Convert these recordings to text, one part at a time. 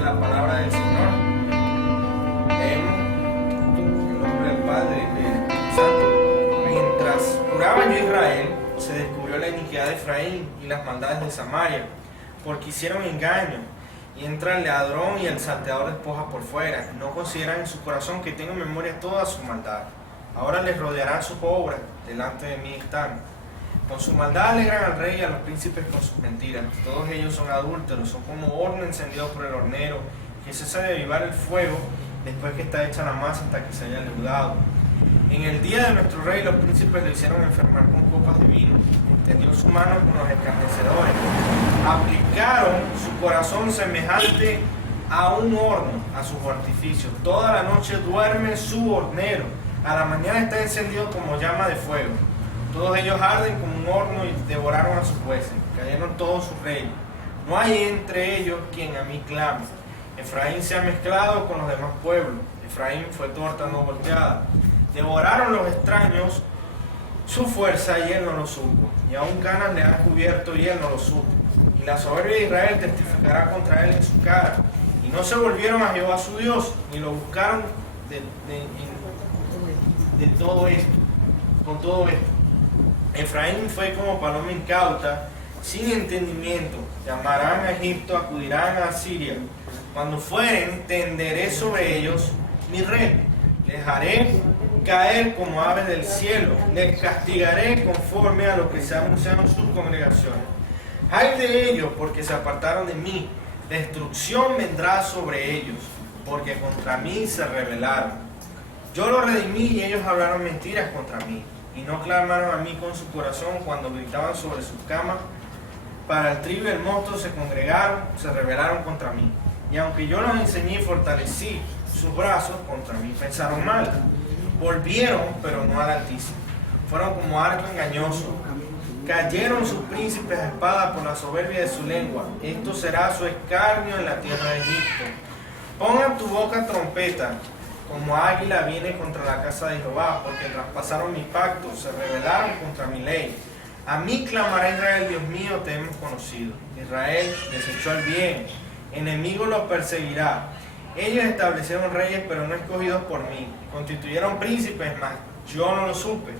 Dice la palabra del Señor. Leemos en el nombre del Padre y del Espíritu Santo. Mientras curaba yo a Israel, se descubrió la iniquidad de Efraín y las maldades de Samaria, porque hicieron engaño, y entra el ladrón y el salteador despoja por fuera. No consideran en su corazón que tengo en memoria toda su maldad. Ahora les rodearán sus obras, delante de mí están. Con su maldad alegran al rey y a los príncipes con sus mentiras. Todos ellos son adúlteros, son como horno encendido por el hornero, que cesa de avivar el fuego después que está hecha la masa hasta que se haya leudado. En el día de nuestro rey los príncipes lo hicieron enfermar con copas de vino, extendió su mano con los escarnecedores, aplicaron su corazón semejante a un horno, a sus artificios. Toda la noche duerme su hornero, a la mañana está encendido como llama de fuego. Todos ellos arden como un horno y devoraron a sus jueces, cayeron todos sus reyes. No hay entre ellos quien a mí clame. Efraín se ha mezclado con los demás pueblos, Efraín fue torta no volteada. Devoraron los extraños su fuerza y él no lo supo, y aún canas le han cubierto y él no lo supo. Y la soberbia de Israel testificará contra él en su cara. Y no se volvieron a Jehová su Dios, ni lo buscaron de todo esto, con todo esto. Efraín fue como paloma incauta, sin entendimiento. Llamarán a Egipto, acudirán a Asiria. Cuando fueren, tenderé sobre ellos mi red. Les haré caer como aves del cielo. Les castigaré conforme a lo que se anunciaron sus congregaciones. Ay de ellos, porque se apartaron de mí. Destrucción vendrá sobre ellos, porque contra mí se rebelaron. Yo los redimí y ellos hablaron mentiras contra mí. Y no clamaron a mí con su corazón cuando gritaban sobre sus camas. Para el trigo y el mosto se congregaron, se rebelaron contra mí. Y aunque yo los enseñé y fortalecí sus brazos, contra mí pensaron mal. Volvieron, pero no al Altísimo. Fueron como arco engañoso. Cayeron sus príncipes a espada por la soberbia de su lengua. Esto será su escarnio en la tierra de Egipto. Pongan tu boca trompeta. Como águila viene contra la casa de Jehová, porque traspasaron mi pacto, se rebelaron contra mi ley. A mí clamará Israel, Dios mío, te hemos conocido. Israel desechó el bien, enemigo los perseguirá. Ellos establecieron reyes, pero no escogidos por mí. Constituyeron príncipes, mas yo no lo supe.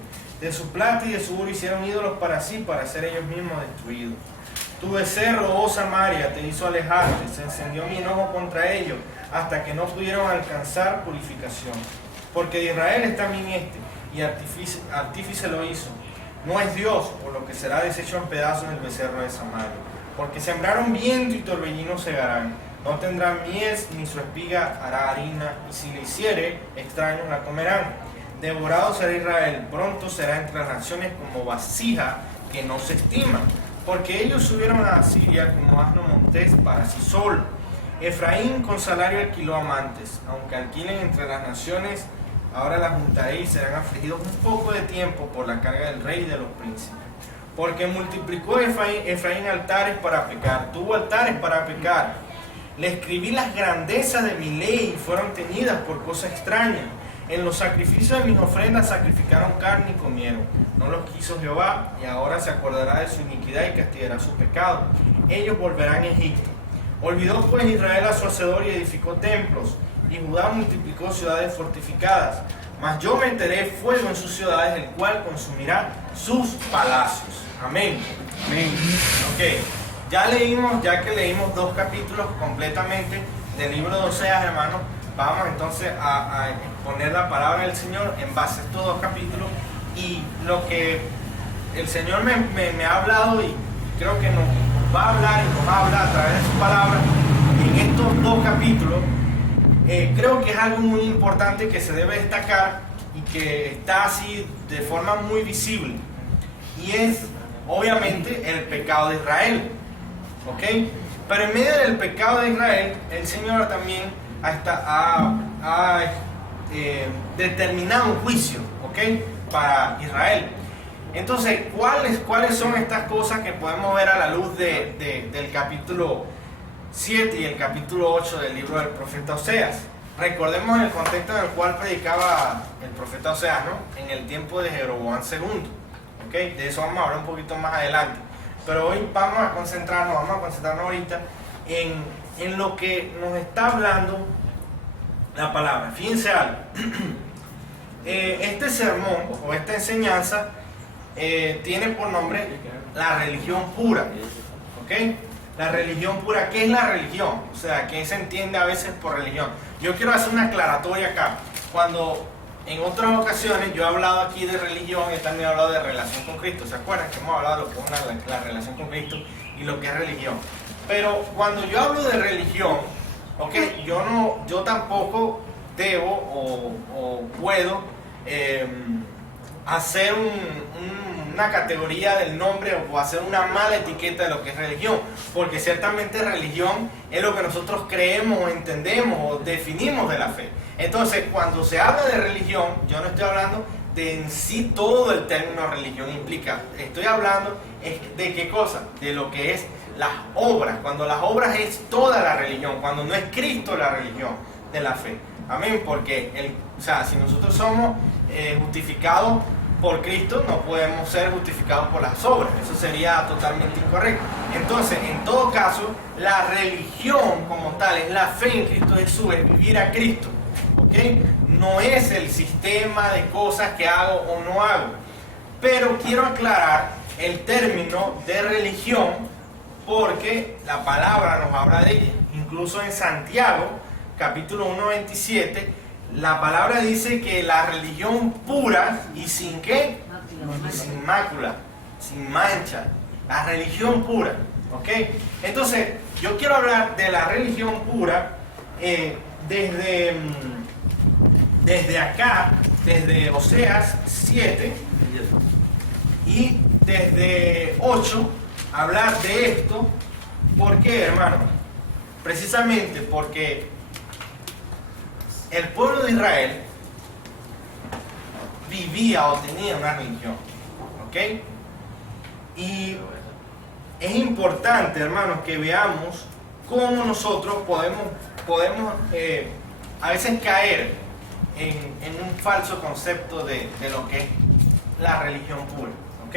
De su plata y de su oro hicieron ídolos para sí, para ser ellos mismos destruidos. Tu becerro, oh Samaria, te hizo alejarte, se encendió mi enojo contra ellos, hasta que no pudieron alcanzar purificación. Porque de Israel es también este, y artífice lo hizo. No es Dios, por lo que será deshecho en pedazos el becerro de Samaria. Porque sembraron viento y torbellino segarán. No tendrán mies, ni su espiga hará harina, y si le hiciere, extraños la comerán. Devorado será Israel, pronto será entre las naciones como vasija que no se estima. Porque ellos subieron a Asiria como asno montés para sí solo. Efraín con salario alquiló amantes, aunque alquilen entre las naciones, ahora las juntaré y serán afligidos un poco de tiempo por la carga del rey y de los príncipes. Porque multiplicó Efraín altares para pecar, tuvo altares para pecar. Le escribí las grandezas de mi ley y fueron teñidas por cosas extrañas. En los sacrificios de mis ofrendas sacrificaron carne y comieron. No los quiso Jehová, y ahora se acordará de su iniquidad y castigará su pecado. Ellos volverán a Egipto. Olvidó pues Israel a su hacedor y edificó templos, y Judá multiplicó ciudades fortificadas. Mas yo meteré fuego en sus ciudades, el cual consumirá sus palacios. Amén. Amén. Ok, ya que leímos 2 capítulos completamente del libro de Oseas, hermanos, vamos entonces a exponer la palabra del Señor en base a estos 2 capítulos y lo que el Señor me ha hablado y creo que nos va a hablar y nos va a hablar a través de su palabra en estos 2 capítulos. Creo que es algo muy importante que se debe destacar y que está así de forma muy visible, y es obviamente el pecado de Israel, ¿ok? Pero en medio del pecado de Israel, el Señor también ha determinado un juicio, ¿ok? Para Israel. Entonces, ¿cuáles son estas cosas que podemos ver a la luz del capítulo 7 y el capítulo 8 del libro del profeta Oseas? Recordemos el contexto en el cual predicaba el profeta Oseas, ¿no? En el tiempo de Jeroboam II, ¿ok? De eso vamos a hablar un poquito más adelante. Pero hoy vamos a concentrarnos ahorita en en lo que nos está hablando la palabra. Fíjense algo. Este sermón o esta enseñanza tiene por nombre la religión pura. ¿Ok? La religión pura. ¿Qué es la religión? O sea, ¿qué se entiende a veces por religión? Yo quiero hacer una aclaratoria acá. Cuando en otras ocasiones yo he hablado aquí de religión y también he hablado de relación con Cristo. ¿Se acuerdan que hemos hablado de lo que es la relación con Cristo y lo que es religión? Pero cuando yo hablo de religión, ok, yo tampoco debo o puedo hacer una categoría del nombre o hacer una mala etiqueta de lo que es religión, porque ciertamente religión es lo que nosotros creemos, entendemos o definimos de la fe. Entonces, cuando se habla de religión, yo no estoy hablando de en sí todo el término religión implica. Estoy hablando de qué cosa, de lo que es las obras, cuando las obras es toda la religión, cuando no es Cristo la religión de la fe. Amén, porque o sea, si nosotros somos justificados por Cristo, no podemos ser justificados por las obras. Eso sería totalmente incorrecto. Entonces, en todo caso, la religión como tal es la fe en Cristo Jesús, es vivir a Cristo. ¿Okay? No es el sistema de cosas que hago o no hago. Pero quiero aclarar el término de religión porque la palabra nos habla de ella. Incluso en Santiago, capítulo 1:27, la palabra dice que la religión pura y sin qué, y sin mácula, sin mancha, la religión pura, ¿ok? Entonces, yo quiero hablar de la religión pura desde acá, desde Oseas 7 y desde 8, hablar de esto. ¿Por qué, hermano? Precisamente porque el pueblo de Israel vivía o tenía una religión, ¿ok? Y es importante, hermanos, que veamos cómo nosotros podemos a veces caer en un falso concepto de lo que es la religión pura, ¿ok?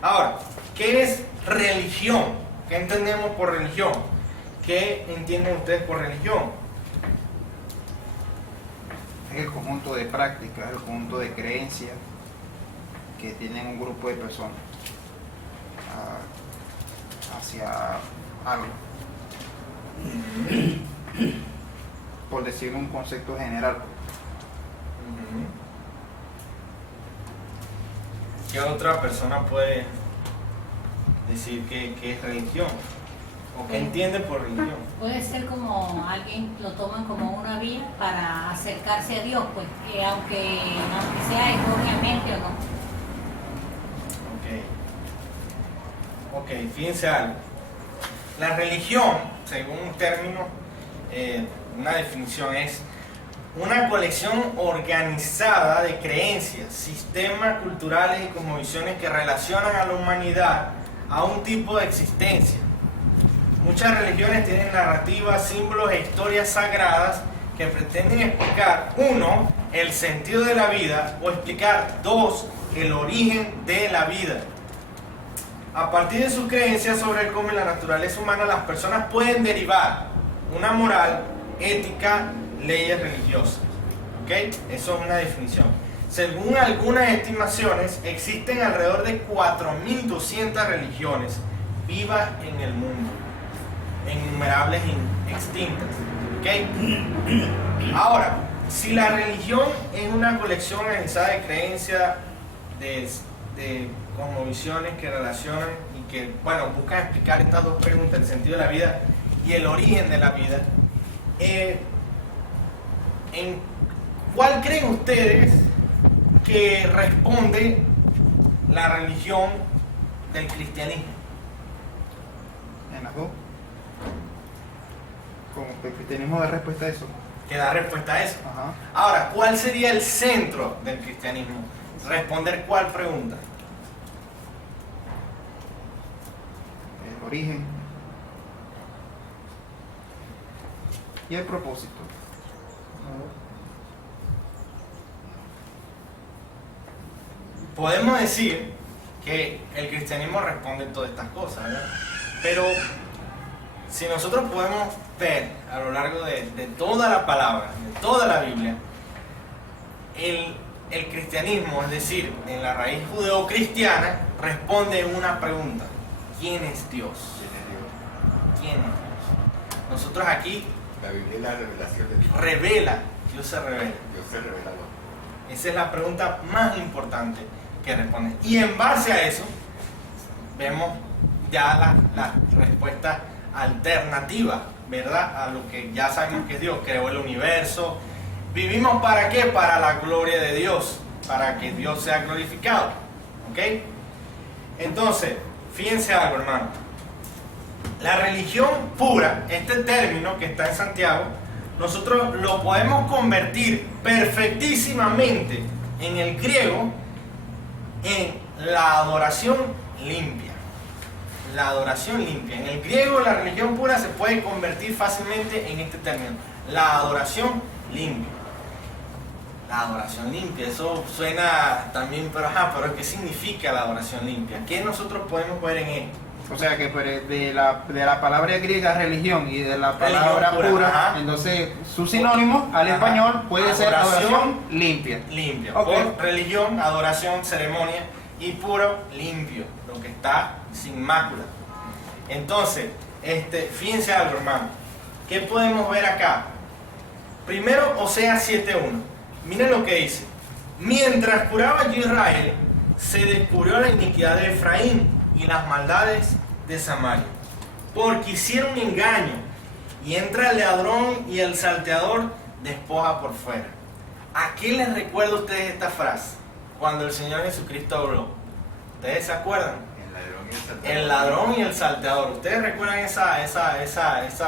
Ahora, ¿qué es religión? ¿Qué entendemos por religión? ¿Qué entienden ustedes por religión? Es el conjunto de prácticas, el conjunto de creencias que tienen un grupo de personas hacia algo. Por decir un concepto general. ¿Qué otra persona puede decir que es religión? ¿O qué entiende por religión? Puede ser como alguien lo toma como una vía para acercarse a Dios, pues, que aunque sea erróneamente o no. Ok, fíjense algo. La religión, según un término, una definición, es una colección organizada de creencias, sistemas culturales y cosmovisiones que relacionan a la humanidad a un tipo de existencia. Muchas religiones tienen narrativas, símbolos e historias sagradas que pretenden explicar, uno, el sentido de la vida, o explicar, dos, el origen de la vida. A partir de sus creencias sobre cómo la naturaleza humana, las personas pueden derivar una moral, ética, leyes religiosas. ¿Ok? Eso es una definición. Según algunas estimaciones, existen alrededor de 4.200 religiones vivas en el mundo, innumerables y extintas. ¿Ok? Ahora, si la religión es una colección organizada de creencias, de cosmovisiones que relacionan y que, bueno, buscan explicar estas dos preguntas, el sentido de la vida y el origen de la vida, ¿en cuál creen ustedes que responde la religión del cristianismo? En las dos. Como que el cristianismo da respuesta a eso. Que da respuesta a eso. Ajá. Ahora, ¿cuál sería el centro del cristianismo? Responder cuál pregunta. El origen y el propósito. Podemos decir que el cristianismo responde todas estas cosas, ¿verdad? Pero si nosotros podemos ver a lo largo de toda la palabra, de toda la Biblia, el cristianismo, es decir, en la raíz judeocristiana, responde una pregunta: ¿quién es Dios? ¿Quién es Dios? Nosotros aquí, La Biblia es la revelación de Dios. revela, Dios se revela. Dios es revelador. Esa es la pregunta más importante que responde. Y en base a eso, vemos ya la respuesta alternativa, ¿verdad? A lo que ya sabemos que es Dios. Creó el universo. ¿Vivimos para qué? Para la gloria de Dios, para que Dios sea glorificado. ¿Ok? Entonces, fíjense algo, hermano. La religión pura, este término que está en Santiago, nosotros lo podemos convertir perfectísimamente en el griego en la adoración limpia. La adoración limpia. En el griego la religión pura se puede convertir fácilmente en este término. La adoración limpia. La adoración limpia, eso suena también, pero ¿qué significa la adoración limpia? ¿Qué nosotros podemos ver en esto? O sea que de la palabra griega religión y de la palabra Religión pura, pura, ajá. entonces su sinónimo al Ajá. español puede ser Adoración adoración limpia. Limpia. Ok. Por religión, adoración, ceremonia, y puro, limpio, lo que está sin mácula. Entonces, fíjense algo, hermano. ¿Qué podemos ver acá? Primero, Oseas 7:1. Miren lo que dice: mientras curaba yo Israel, se descubrió la iniquidad de Efraín y las maldades de Samaria, porque hicieron engaño, y entra el ladrón y el salteador despoja por fuera. ¿A qué les recuerda a ustedes esta frase cuando el Señor Jesucristo habló? ¿Ustedes se acuerdan? El ladrón y el salteador. ¿Ustedes recuerdan esa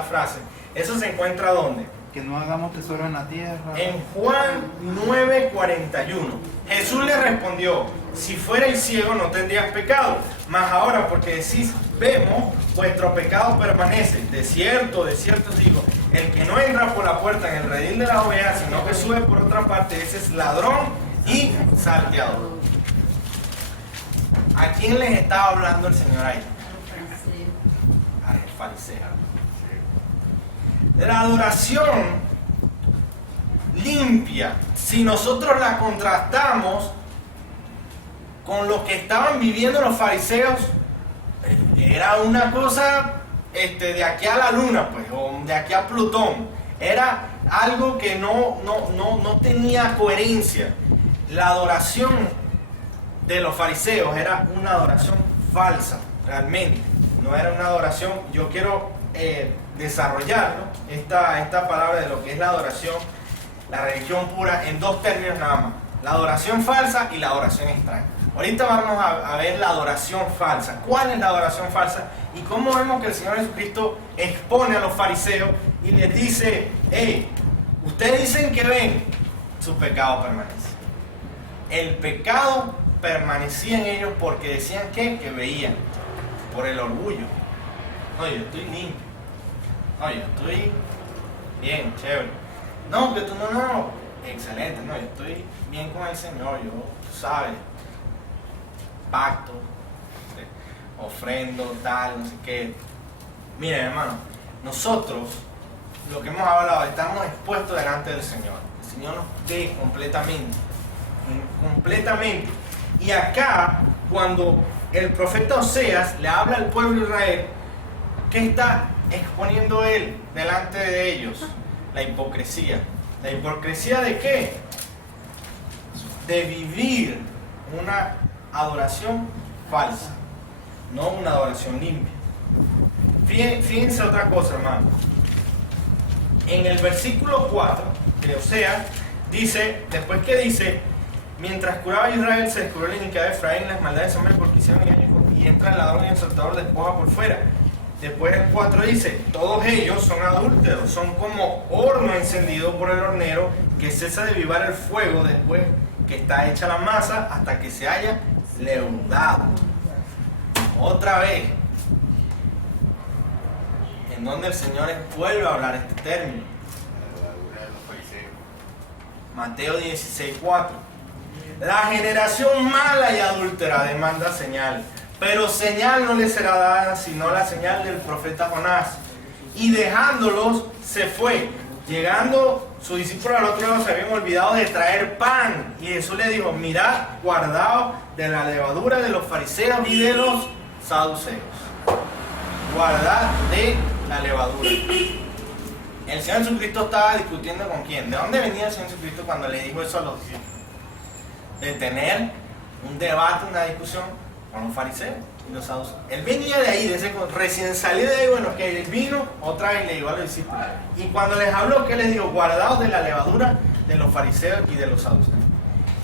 frase? ¿Eso se encuentra dónde? Que no hagamos tesoro en la tierra. En Juan 9:41. Jesús le respondió: si fuerais ciego no tendrías pecado, mas ahora porque decís vemos, vuestro pecado permanece. De cierto os digo, el que no entra por la puerta en el redil de las ovejas, sino que sube por otra parte, ese es ladrón y salteador. ¿A quién les estaba hablando el Señor ahí? A los fariseos. La adoración limpia, si nosotros la contrastamos con lo que estaban viviendo los fariseos, era una cosa de aquí a la luna, pues, o de aquí a Plutón. Era algo que no tenía coherencia. La adoración de los fariseos era una adoración falsa, realmente. No era una adoración. Yo quiero desarrollarlo, esta palabra de lo que es la adoración, la religión pura, en dos términos nada más: la adoración falsa y la adoración extraña. Ahorita vamos a ver la adoración falsa. ¿Cuál es la adoración falsa? Y cómo vemos que el Señor Jesucristo expone a los fariseos y les dice: hey, ustedes dicen que ven, su pecado permanece. El pecado permanecía en ellos porque decían que veían, por el orgullo. No, yo estoy limpio. No, yo estoy bien, chévere. No, que tú no. Excelente, no, yo estoy bien con el Señor, yo, tú sabes, pacto, ofrendo, tal, no sé qué. Miren, hermano, nosotros, lo que hemos hablado, estamos expuestos delante del Señor. El Señor nos ve completamente. Y acá, cuando el profeta Oseas le habla al pueblo de Israel, ¿qué está exponiendo él delante de ellos? La hipocresía. ¿La hipocresía de qué? De vivir una adoración falsa, no una adoración limpia. Fíjense otra cosa, hermano. En el versículo 4 de Oseas dice, después que dice: mientras curaba Israel, se descubrió la iniquidad de Efraín, las maldades de Samaria, porque hicieron engaño, y entra el ladrón y el salteador despoja por fuera. Después el 4 dice: todos ellos son adúlteros, son como horno encendido por el hornero, que cesa de avivar el fuego después que está hecha la masa, hasta que se haya leudado. Otra vez, en donde el Señor vuelve a hablar este término. Mateo 16:4. La generación mala y adúltera demanda señal, pero señal no le será dada sino la señal del profeta Jonás. y dejándolos se fue. Llegando sus discípulos al otro lado se habían olvidado de traer pan. Y Jesús le dijo, mirad, guardaos de la levadura de los fariseos y de los saduceos. Guardad de la levadura. El Señor Jesucristo estaba discutiendo con quién. ¿De dónde venía el Señor Jesucristo cuando le dijo eso a los discípulos? De tener un debate, una discusión con los fariseos y los saduceos. Él venía de ahí, recién salió de ahí, bueno, que él vino otra vez y le dijo a los discípulos. Y cuando les habló, ¿qué les dijo? Guardaos de la levadura de los fariseos y de los saduceos.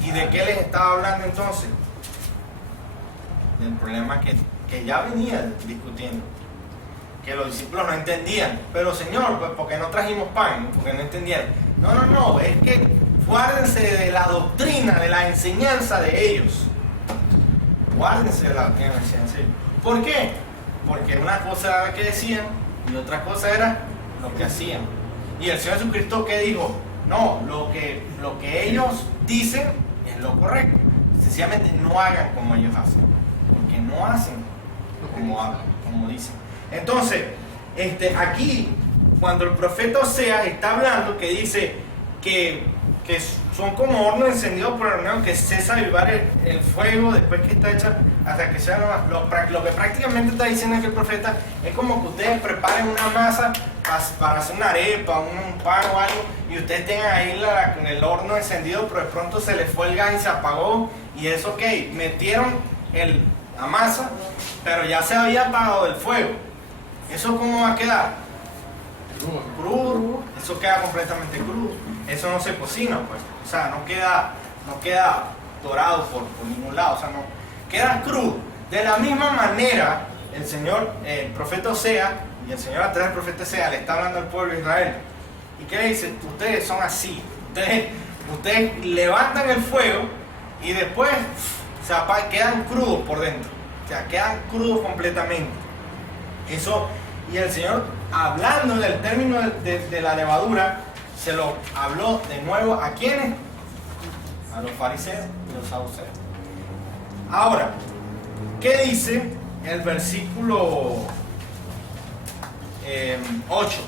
¿Y de qué les estaba hablando entonces? Del problema que ya venía discutiendo. Que los discípulos no entendían. Pero Señor, pues ¿por qué no trajimos pan? Porque no entendían. No, es que guárdense de la doctrina, de la enseñanza de ellos. Guárdense de la doctrina, de la enseñanza de ellos. ¿Por qué? Porque una cosa era lo que decían y otra cosa era lo que hacían. Y el Señor Jesucristo, ¿qué dijo? No, lo que ellos dicen es lo correcto. Sencillamente no hagan como ellos hacen. Porque no hacen como hablan, como dicen. Entonces, aquí, cuando el profeta Oseas está hablando, que dice que son como hornos encendidos por el hornero, que cesa avivar el fuego después que está hecha hasta que sea lo que prácticamente está diciendo aquí el profeta es como que ustedes preparen una masa para hacer una arepa, un pan o algo, y ustedes tengan ahí el horno encendido, pero de pronto se les fue el gas y se apagó, y eso, ok, metieron la masa, pero ya se había apagado el fuego. ¿Eso cómo va a quedar? Crudo. Eso queda completamente crudo. Eso no se cocina, pues. O sea, no queda dorado por ningún lado. O sea, no queda crudo. De la misma manera, el profeta Oseas, y el Señor a través del profeta Oseas le está hablando al pueblo de Israel. ¿Y qué le dice? Ustedes son así. Ustedes levantan el fuego y después quedan crudos por dentro. O sea, quedan crudos completamente. Eso, y el Señor, hablando del término de la levadura, se lo habló de nuevo ¿a quiénes? A los fariseos y los saduceos. Ahora, ¿qué dice el versículo 8?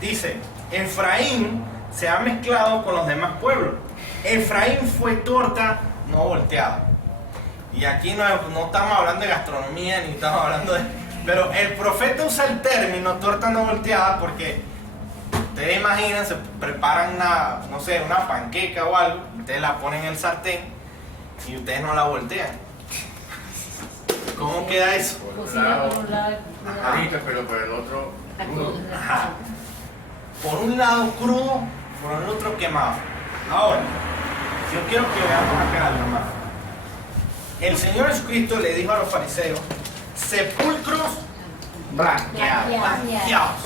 Dice, Efraín se ha mezclado con los demás pueblos. Efraín fue torta no volteada. Y aquí no estamos hablando de gastronomía, ni estamos hablando de... Pero el profeta usa el término torta no volteada porque ustedes imaginan, se preparan una panqueca o algo, ustedes la ponen en el sartén y ustedes no la voltean. ¿Cómo queda eso? Por un lado, pero por el otro, crudo. Ajá. Por un lado crudo, por el otro quemado. Ahora, yo quiero que veamos acá, hermano. El Señor Jesucristo le dijo a los fariseos, sepulcros blanqueados,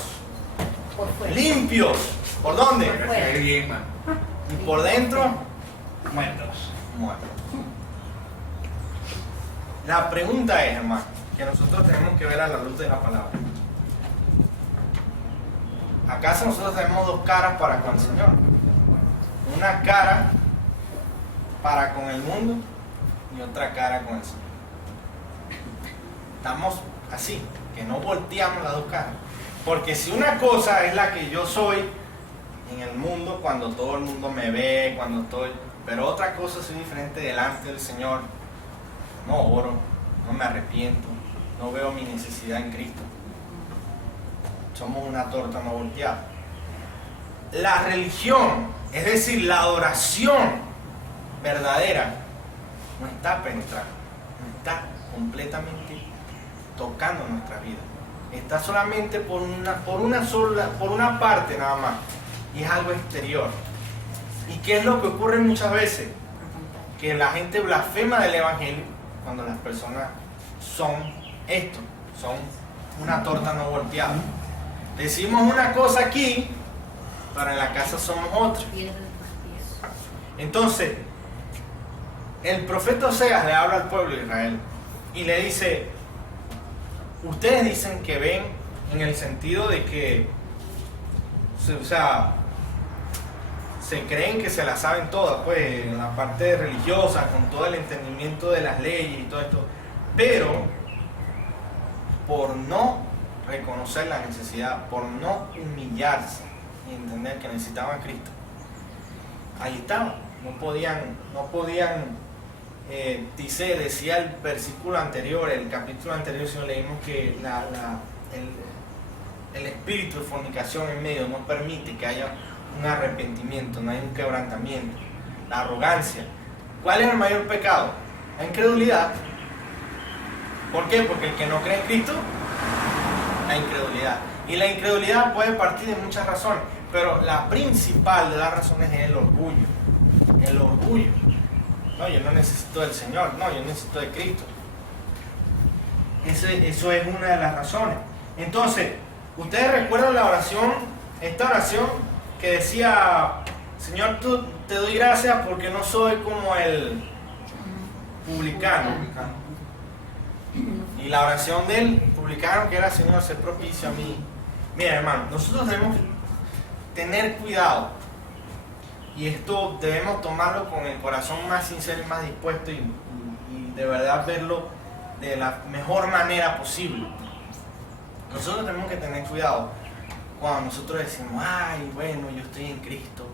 limpios. ¿Por dónde? Y por dentro, muertos. La pregunta es, hermano, que nosotros tenemos que ver a la luz de la palabra. ¿Acaso nosotros tenemos dos caras para con el Señor? Una cara para con el mundo y otra cara con el Señor. Estamos así, que no volteamos las dos caras. Porque si una cosa es la que yo soy en el mundo, cuando todo el mundo me ve, cuando estoy... Pero otra cosa soy diferente delante del Señor. No oro, no me arrepiento, no veo mi necesidad en Cristo. Somos una torta no volteada. La religión, es decir, la adoración verdadera, no está penetrando, no está completamente tocando nuestra vida. Está solamente por una parte nada más, y es algo exterior. ¿Y qué es lo que ocurre muchas veces? Que la gente blasfema del evangelio cuando las personas son esto, son una torta no volteada. Decimos una cosa aquí, pero en la casa somos otra. Entonces, el profeta Oseas le habla al pueblo de Israel y le dice, ustedes dicen que ven en el sentido de que, se creen que se la saben todas, pues, en la parte religiosa, con todo el entendimiento de las leyes y todo esto, pero por no reconocer la necesidad, por no humillarse y entender que necesitaban a Cristo, ahí estaban, no podían decía el versículo anterior, el capítulo anterior, si no leímos que el espíritu de fornicación en medio no permite que haya un arrepentimiento, no hay un quebrantamiento, la arrogancia. ¿Cuál es el mayor pecado? La incredulidad. ¿Por qué? Porque el que no cree en Cristo, la incredulidad. Y la incredulidad puede partir de muchas razones, pero la principal de las razones es el orgullo. El orgullo. No, yo no necesito del Señor, no, yo necesito de Cristo. Eso es una de las razones. Entonces, ¿ustedes recuerdan la oración, esta oración que decía, Señor, te doy gracias porque no soy como el publicano? Y la oración del publicano que era, Señor, sé propicio a mí. Mira, hermano, nosotros debemos tener cuidado. Y esto debemos tomarlo con el corazón más sincero y más dispuesto y de verdad verlo de la mejor manera posible. Nosotros tenemos que tener cuidado cuando nosotros decimos, ay, bueno, yo estoy en Cristo,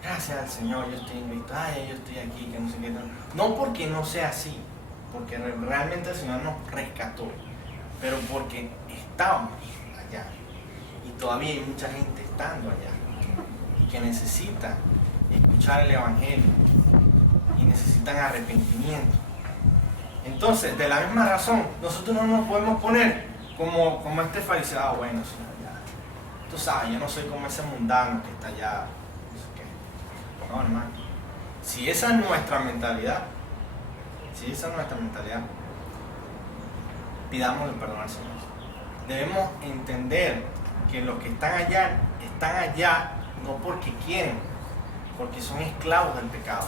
gracias al Señor, yo estoy en Cristo, ay, yo estoy aquí, que no sé qué. No porque no sea así, porque realmente el Señor nos rescató, pero porque estábamos allá. Y todavía hay mucha gente estando allá y que necesita escuchar el Evangelio y necesitan arrepentimiento. Entonces, de la misma razón, nosotros no nos podemos poner como este fariseo, bueno, Señor, ya, tú sabes, yo no soy como ese mundano que está allá, no sé qué. No, hermano, si esa es nuestra mentalidad, pidámosle perdón al Señor. Debemos entender que los que están allá no porque quieren, porque son esclavos del pecado.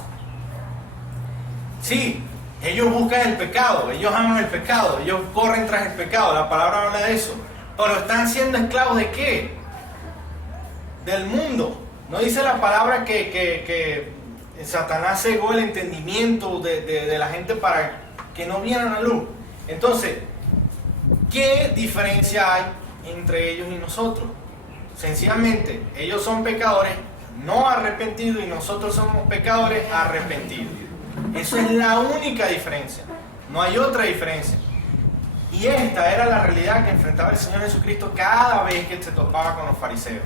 Sí, ellos buscan el pecado, ellos aman el pecado, ellos corren tras el pecado, la palabra habla de eso, pero están siendo esclavos ¿de qué? Del mundo. No dice la palabra que Satanás cegó el entendimiento de la gente para que no vieran la luz. Entonces, ¿qué diferencia hay entre ellos y nosotros? Sencillamente, ellos son pecadores no arrepentidos y nosotros somos pecadores arrepentidos. Eso es la única diferencia. No hay otra diferencia. Y esta era la realidad que enfrentaba el Señor Jesucristo cada vez que se topaba con los fariseos.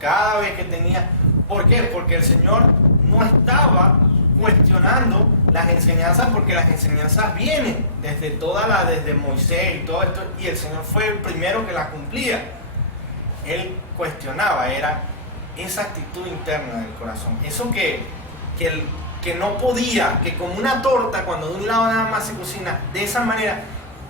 Cada vez que tenía... ¿Por qué? Porque el Señor no estaba cuestionando las enseñanzas, porque las enseñanzas vienen desde Moisés y todo esto, y el Señor fue el primero que las cumplía. Él cuestionaba, era esa actitud interna del corazón, eso que no podía, que como una torta, cuando de un lado nada más se cocina, de esa manera,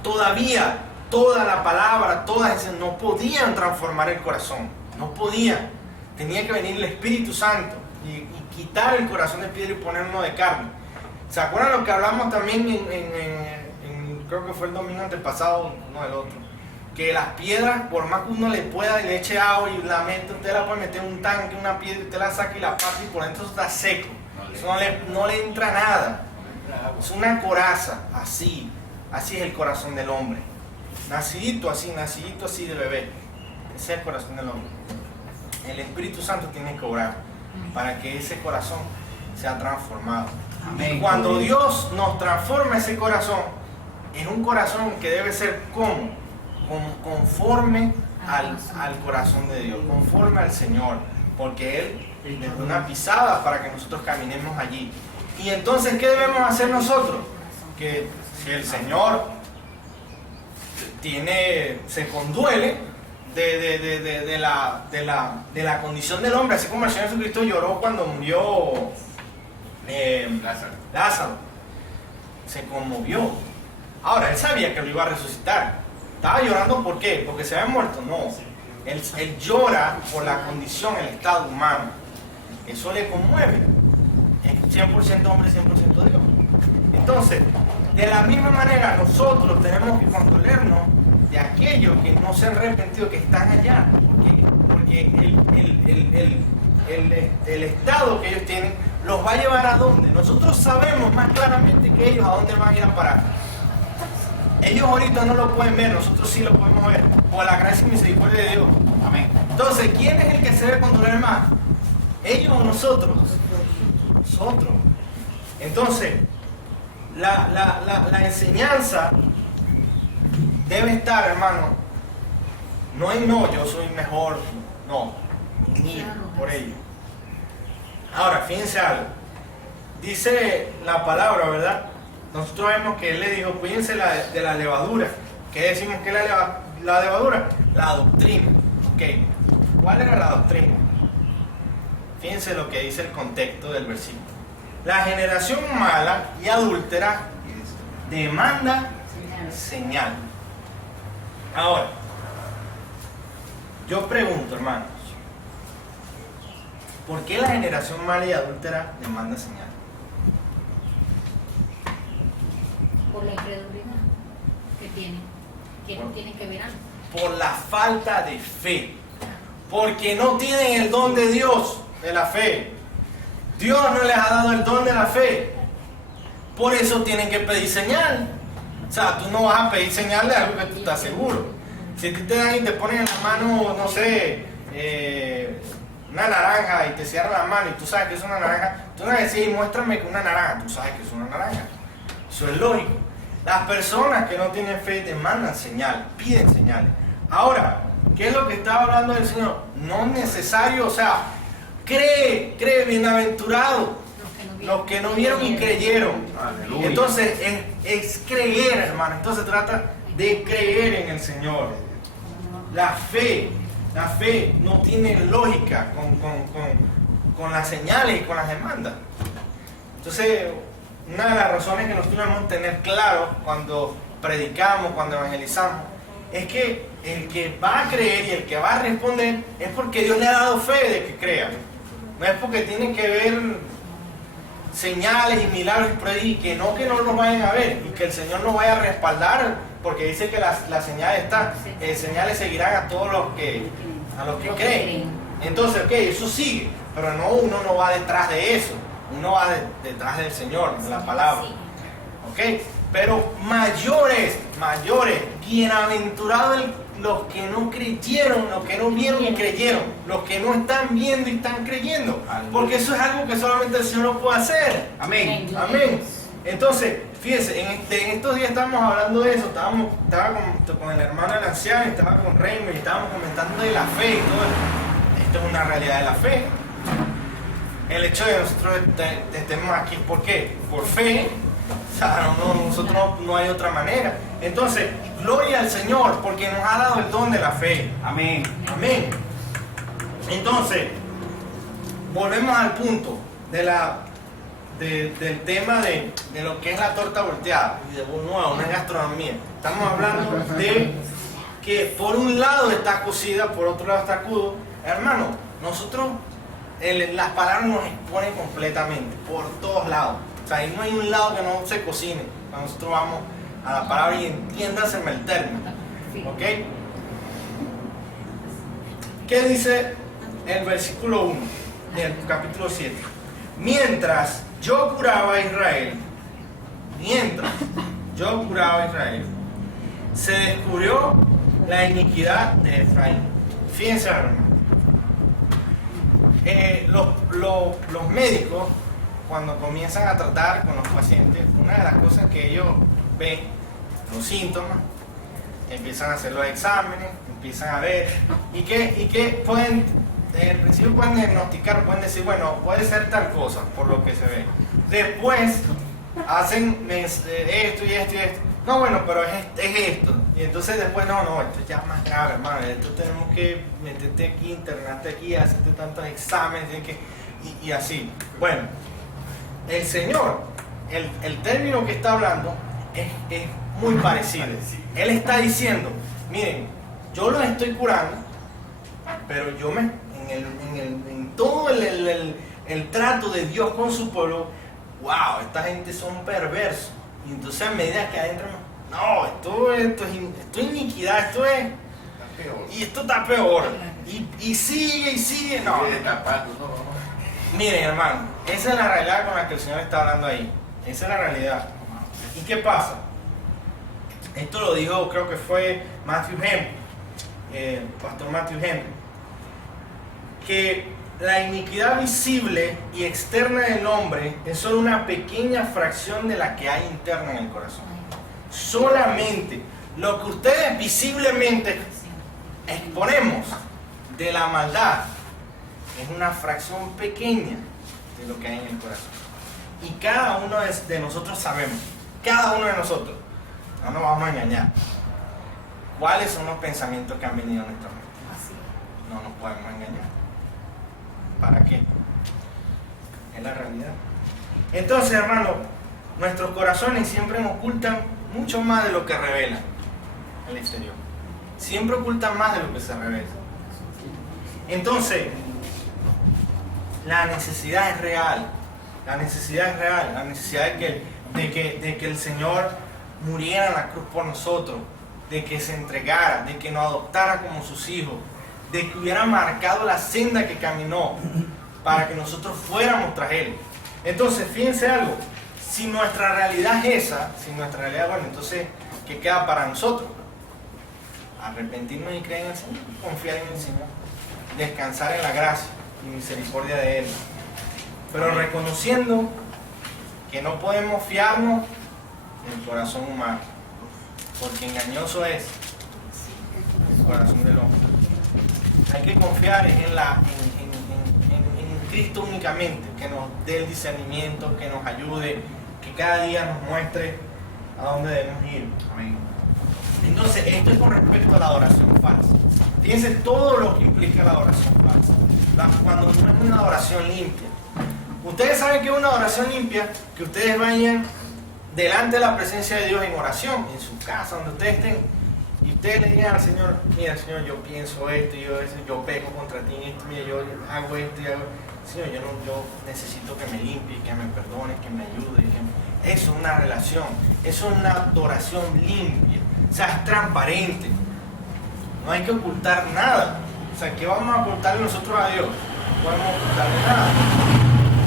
todavía toda la palabra, todas esas no podían transformar el corazón, no podían. Tenía que venir el Espíritu Santo y quitar el corazón de piedra y ponerlo de carne. ¿Se acuerdan lo que hablamos también creo que fue el domingo antepasado, no el otro? Que las piedras, por más que uno le pueda y le eche agua y la mete, usted la puede meter en un tanque, una piedra, usted la saca y la pasa y por dentro está seco. Eso no le entra nada. Es una coraza, así es el corazón del hombre. Nacidito así de bebé. Ese es el corazón del hombre. El Espíritu Santo tiene que obrar para que ese corazón sea transformado. Amén. Y cuando Dios nos transforma ese corazón, es un corazón que debe ser conforme al corazón de Dios, conforme al Señor, porque Él le da una pisada para que nosotros caminemos allí. Y entonces, ¿qué debemos hacer nosotros? Que si el Señor se conduele de la condición del hombre, así como el Señor Jesucristo lloró cuando murió Lázaro, se conmovió. Ahora, él sabía que lo iba a resucitar. ¿Estaba llorando por qué? ¿Porque se había muerto? No. Él llora por la condición, el estado humano. Eso le conmueve. Es 100% hombre, 100% Dios. Entonces, de la misma manera, nosotros tenemos que condolernos de aquellos que no se han arrepentido, que están allá. Porque el estado que ellos tienen los va a llevar a dónde. Nosotros sabemos más claramente que ellos a dónde van a ir a parar. Ellos ahorita no lo pueden ver, nosotros sí lo podemos ver, por la gracia y misericordia de Dios. Amén. Entonces, ¿quién es el que se debe controlar más? ¿Ellos o nosotros? Nosotros. Entonces, la enseñanza debe estar, hermano, no en no, yo soy mejor, no, unir por ello. Ahora, fíjense algo. Dice la palabra, ¿verdad? Nosotros vemos que él le dijo, cuídense de la levadura. ¿Qué decimos que es la levadura? La doctrina. Ok. ¿Cuál era la doctrina? Fíjense lo que dice el contexto del versículo. La generación mala y adúltera demanda señal. Ahora, yo pregunto, hermanos, ¿por qué la generación mala y adúltera demanda señal? Por la incredulidad que tienen, que no tienen que ver algo. Por la falta de fe. Porque no tienen el don de Dios, de la fe. Dios no les ha dado el don de la fe. Por eso tienen que pedir señal. O sea, tú no vas a pedir señal de algo que tú estás seguro. Si te dan y te ponen en la mano, no sé, una naranja y te cierran la mano y tú sabes que es una naranja, tú no vas a decir, muéstrame que es una naranja, tú sabes que es una naranja. Eso es lógico. Las personas que no tienen fe demandan señal, piden señales. Ahora, ¿qué es lo que está hablando el Señor? No es necesario, o sea, cree, bienaventurado. Los que no vieron y creyeron. Aleluya. Entonces, es creer, hermano. Entonces trata de creer en el Señor. La fe no tiene lógica con las señales y con las demandas. Entonces, una de las razones que nosotros debemos tener claro cuando predicamos, cuando evangelizamos, es que el que va a creer y el que va a responder es porque Dios le ha dado fe de que crea. No es porque tienen que ver señales y milagros por ahí, que no los vayan a ver y que el Señor nos vaya a respaldar, porque dice que las señales seguirán a todos los que creen. Entonces, ok, eso sigue, pero no, uno no va detrás de eso, uno va detrás del Señor, de la palabra. Ok, pero mayores, bienaventurados los que no creyeron, los que no vieron y creyeron, los que no están viendo y están creyendo, porque eso es algo que solamente el Señor lo puede hacer. Amén. Amén. Entonces, fíjense, en estos días estábamos hablando de eso, estaba con el hermano del anciano, estaba con Raymond y estábamos comentando de la fe y todo eso. Esto es una realidad de la fe. El hecho de nosotros estemos aquí, ¿por qué? Por fe. O sea, nosotros no hay otra manera. Entonces, gloria al Señor porque nos ha dado el don de la fe. Amén. Amén. Entonces, volvemos al punto del tema de lo que es la torta volteada y de una gastronomía. Estamos hablando de que por un lado está cocida, por otro lado está crudo. Hermano, nosotros las palabras nos exponen completamente por todos lados. O sea, no hay un lado que no se cocine. Cuando nosotros vamos a la palabra y entiéndaseme el término. ¿Ok? ¿Qué dice el versículo 1 del capítulo 7? Mientras yo curaba a Israel, se descubrió la iniquidad de Efraín. Fíjense, hermano. Los médicos, cuando comienzan a tratar con los pacientes, una de las cosas que ellos ven, los síntomas, empiezan a hacer los exámenes, empiezan a ver, y que pueden, en principio pueden diagnosticar, pueden decir, bueno, puede ser tal cosa, por lo que se ve. Después hacen esto y esto y esto. No, bueno, pero es esto. Y entonces después, no, esto ya es más grave, hermano. Esto tenemos que meterte aquí, internarte aquí, hacerte tantos exámenes, y así. Bueno, el Señor, el término que está hablando es muy parecido. Él está diciendo, miren, yo los estoy curando, pero yo en todo el trato de Dios con su pueblo, wow, esta gente son perversos. Y entonces a medida que adentro, no, esto es iniquidad, esto es... Y esto está peor. Y sigue, no. Miren, hermano, esa es la realidad con la que el Señor está hablando ahí. Esa es la realidad. ¿Y qué pasa? Esto lo dijo, creo que fue Matthew Henry, Pastor Matthew Henry, que la iniquidad visible y externa del hombre es solo una pequeña fracción de la que hay interna en el corazón. Solamente lo que ustedes visiblemente exponemos de la maldad es una fracción pequeña de lo que hay en el corazón. Y cada uno de nosotros sabemos, cada uno de nosotros, no nos vamos a engañar, cuáles son los pensamientos que han venido a nuestra mente. No nos podemos engañar. ¿Para qué? Es la realidad. Entonces, hermano, nuestros corazones siempre nos ocultan mucho más de lo que revelan el exterior. Siempre ocultan más de lo que se revela. Entonces, la necesidad es real. La necesidad es real. La necesidad de que el Señor muriera en la cruz por nosotros, de que se entregara, de que nos adoptara como sus hijos, de que hubiera marcado la senda que caminó para que nosotros fuéramos tras Él. Entonces, fíjense algo, si nuestra realidad es esa, si nuestra realidad, bueno, entonces, ¿qué queda para nosotros? Arrepentirnos y creer en el Señor, confiar en el Señor, descansar en la gracia y misericordia de Él, pero reconociendo que no podemos fiarnos del corazón humano, porque engañoso es el corazón del hombre. Hay que confiar en Cristo únicamente, que nos dé el discernimiento, que nos ayude, que cada día nos muestre a dónde debemos ir. Amén. Entonces, esto es con respecto a la adoración falsa. Fíjense todo lo que implica la adoración falsa. Cuando no es una adoración limpia. Ustedes saben que es una adoración limpia, que ustedes vayan delante de la presencia de Dios en oración, en su casa, donde ustedes estén, y ustedes le digan al Señor, mira Señor, yo pienso esto, yo peco contra ti en esto, mira, yo hago esto y hago. Señor, yo necesito que me limpie, que me perdone, que me ayude. Eso es una relación, eso es una adoración limpia, o sea, es transparente. No hay que ocultar nada. O sea, ¿qué vamos a ocultarle nosotros a Dios? No podemos ocultarle nada.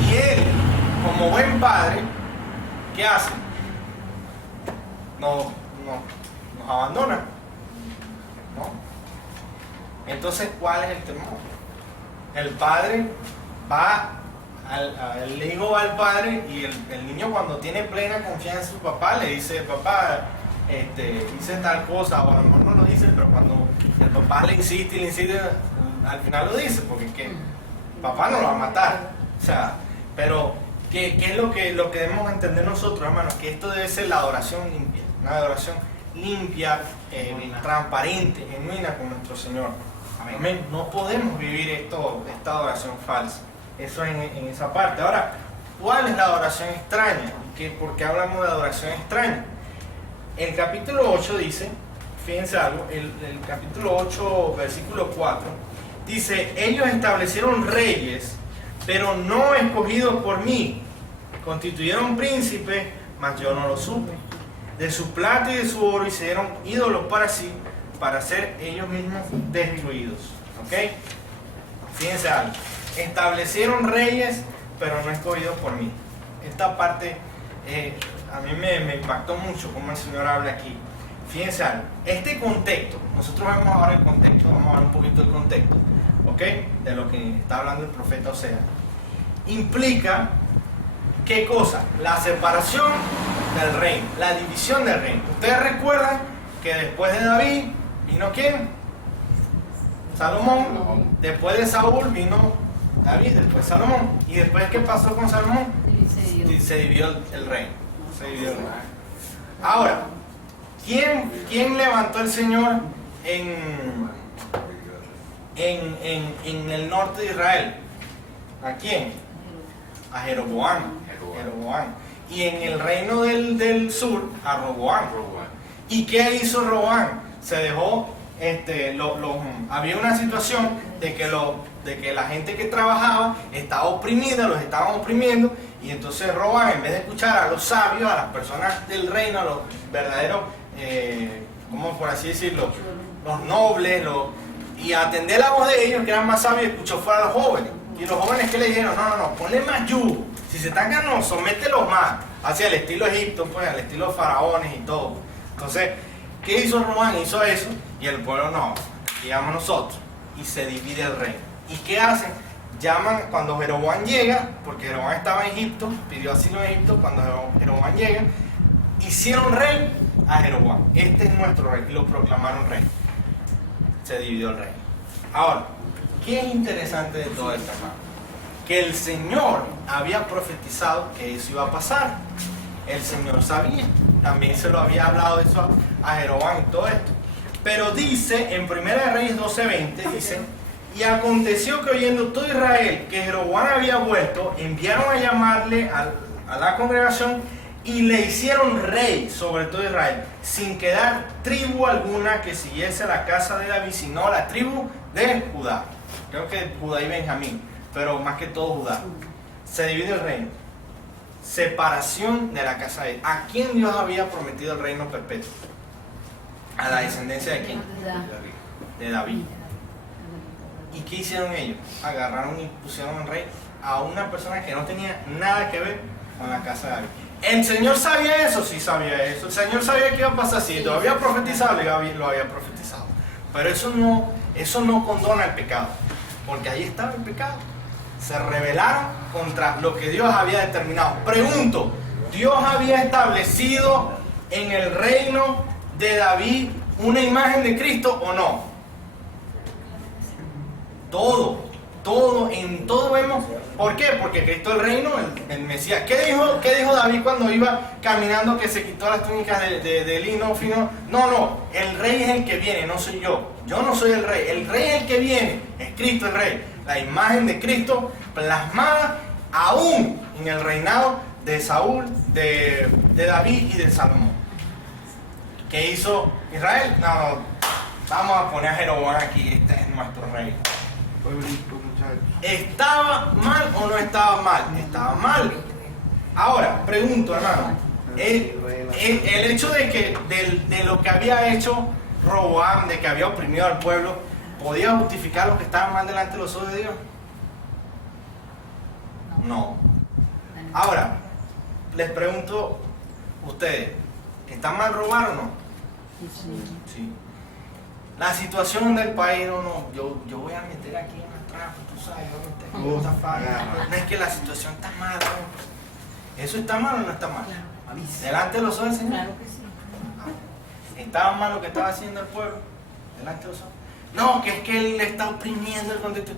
Y Él, como buen padre, ¿qué hace? Nos abandona, ¿no? Entonces, ¿cuál es el temor? El padre va, el hijo va al padre, y el niño, cuando tiene plena confianza en su papá, le dice, papá, hice tal cosa, o a lo mejor no lo dice, pero cuando el papá le insiste, al final lo dice, porque es que papá no lo va a matar. O sea, pero ¿qué es lo que debemos entender nosotros, hermanos? Que esto debe ser la adoración limpia, una adoración limpia, transparente, genuina con nuestro Señor. Amén. No podemos vivir esta adoración falsa. Eso en esa parte. Ahora, ¿cuál es la adoración extraña? ¿Por qué hablamos de adoración extraña? El capítulo 8 dice, fíjense algo, el capítulo 8, versículo 4, dice, ellos establecieron reyes, pero no escogidos por mí. Constituyeron príncipes, mas yo no lo supe. De su plata y de su oro hicieron ídolos para sí, para ser ellos mismos destruidos. ¿Ok? Fíjense algo. Establecieron reyes, pero no escogidos por mí. Esta parte a mí me impactó mucho como el Señor habla aquí. Fíjense algo. Este contexto, nosotros vemos ahora el contexto, vamos a ver un poquito el contexto, ¿ok? De lo que está hablando el profeta Osea. Implica, ¿qué cosa? La separación del reino, la división del reino. Ustedes recuerdan que después de David vino ¿quién? Salomón. Después de Saúl vino David, después Salomón. ¿Y después qué pasó con Salomón? Se dividió el reino. Se dividió el reino. Ahora, ¿quién levantó el Señor en el norte de Israel? ¿A quién? A Jeroboam. Y en el reino del sur, a Roboam. ¿Y qué hizo Roboam? Se dejó, había una situación de que la gente que trabajaba estaba oprimida, los estaban oprimiendo, y entonces Roboam, en vez de escuchar a los sabios, a las personas del reino, a los verdaderos, ¿cómo por así decirlo? Los nobles, y atender la voz de ellos, que eran más sabios, escuchó fuera a los jóvenes. Y los jóvenes, ¿qué le dijeron? No, ponle más yugo. Si se están ganosos, mételos más. Hacia el estilo Egipto, pues, al estilo faraones y todo. Entonces, ¿Qué hizo Roboam? Hizo eso y el pueblo no, llegamos nosotros y se divide el reino. ¿Y qué hacen? Llaman cuando Jeroboam llega, porque Jeroboam estaba en Egipto, pidió asilo en Egipto. Cuando Jeroboam llega, hicieron rey a Jeroboam. Este es nuestro rey, y lo proclamaron rey. Se dividió el reino. Ahora, ¿qué es interesante de todo esto, hermano? Que el Señor había profetizado que eso iba a pasar. El Señor sabía, también se lo había hablado eso a Jeroboam y todo esto. Pero dice en 1 Reyes 12:20, dice: y aconteció que oyendo todo Israel que Jeroboam había vuelto, enviaron a llamarle a la congregación y le hicieron rey sobre todo Israel, sin quedar tribu alguna que siguiese la casa de David, sino la tribu de Judá. Creo que Judá y Benjamín, pero más que todo Judá. Se divide el reino. Separación de la casa de David. ¿A quién Dios había prometido el reino perpetuo? ¿A la descendencia de quién? De David. ¿Y qué hicieron ellos? Agarraron y pusieron en rey a una persona que no tenía nada que ver con la casa de David. ¿El Señor sabía eso? Sí sabía eso. ¿El Señor sabía que iba a pasar? Sí, lo había profetizado, lo había profetizado. Pero eso no condona el pecado, porque ahí estaba el pecado. Se rebelaron contra lo que Dios había determinado. Pregunto, ¿Dios había establecido en el reino de David una imagen de Cristo o no? En todo vemos. ¿Por qué? Porque Cristo es el reino, el Mesías. ¿Qué dijo David cuando iba caminando, que se quitó las túnicas de lino fino? No, el rey es el que viene, no soy yo. Yo no soy el rey es el que viene, es Cristo el rey. La imagen de Cristo plasmada aún en el reinado de Saúl, de David y de Salomón. ¿Qué hizo Israel? No, vamos a poner a Jeroboam aquí, este es nuestro rey. ¿Estaba mal o no estaba mal? Estaba mal. Ahora, pregunto, hermano, el hecho de lo que había hecho Roboam, de que había oprimido al pueblo, ¿podía justificar lo que estaban mal delante de los ojos de Dios? No. Ahora, les pregunto, ustedes, ¿está mal robar o no? Sí. La situación del país, yo voy a meter aquí una trampa, tú sabes, yo voy a meter cosas. No es que la situación está mala, ¿no? ¿Eso está mal o no está mal? Delante de los ojos del Señor. Claro que sí. ¿Estaba mal lo que estaba haciendo el pueblo? Delante de los ojos. No, que es que él le está oprimiendo el contexto.